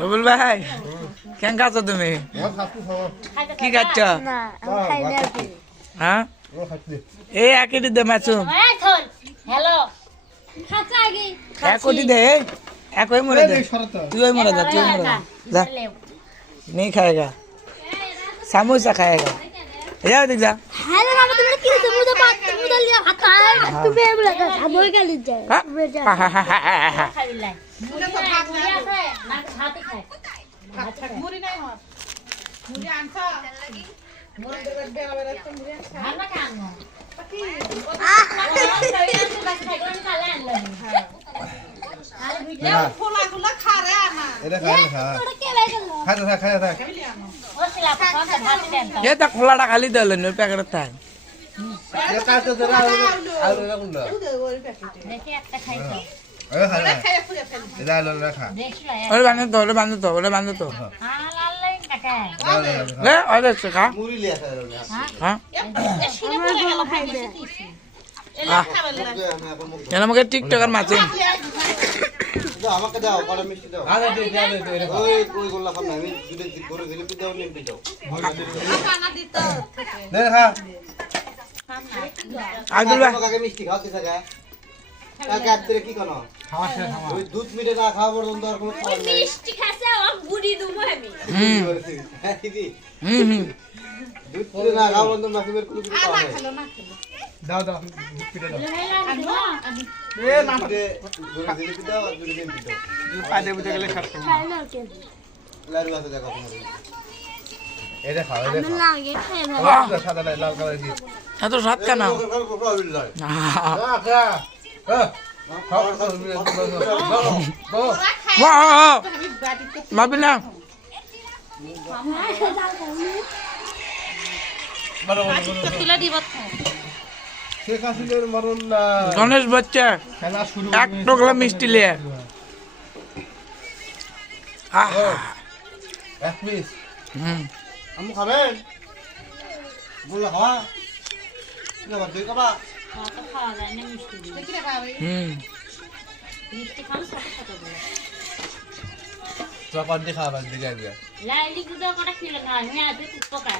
রবুল ভাই কেন খাচ্ছ তুমি কি খাচ্ছ হ্যাঁ এই একটি দে মাছুম একটি দে একই মরে দে তুই মরে যা তুই মরে যা नहीं खाएगा समोसा खाएगा जाओ देख जा हेलो मामा तुमने किस मुझे बात मुझे लिया खाता है तू बे बोला था समोसा का ले जाए खाई ले मुझे तो भात नहीं आता है ना भात ही खाए मुरी नहीं हो मुरी आंसा मुरी दे वाला तो मुरी खाना ना खाना ये तक खोलाटा खाली दले न पैकेट था ये काट दे रा आलू ना कुंडा देखिए একটা খাইছো ला ला ला खा ओरे बांध तो हां लाल लाइन काका ले ओरे से खा मुरी ले था हां এসিনে পড়ে গেল খাইছে এলা মগে টিকটকার মাছেন দাও আমাকে দাও বড় মিষ্টি দাও আরে দে ওই গোল্লা খাম না আমি দুটো গরু জিলিপি দাও নিবি দাও খানা দিত দে খা আব্দুল ভাই কাকে মিষ্টি খাও কিসা গায় কাকে আত্রে কি কোন খাওয়া শেষ খাওয়া ওই দুধ মিটে না খাওয়া পর্যন্ত আর কোনো খাওয়া নেই মিষ্টি খাসে ও বুড়ি দুমু আমি দুধ মিটে না খাওয়া পর্যন্ত মাসিমের কোনো কিছু খাওয়া নেই দাও দাও দুধ পিঠে দাও এ না দে গরু জিলিপি দাও আর দুটো ডিম দাও পাদে বুঝে গেলে খাচ্ছো লাড়ু আছে দেখো তোমার এটা খাও এটা খাও लागे खाए সাদা লাল কালার দি এত সাত কেন না খা খাও বাহ মাবি না কিলো দিব শেখ হাসিনার মরণ গণেশ বাচ্চা খেলা শুরু এক টুকরা মিষ্টি লিয়ে এক পিস হুম আমু খাবেন বললা খাওয়া না দুই কাবা কত খাওয়া যায় না মিষ্টি দিয়ে হুম মিষ্টি খাও ছোট ছোট বলে চপান দিয়ে খাওয়া দিকে লাইলি গুদা কটা কিলো না আমি আজ পোকা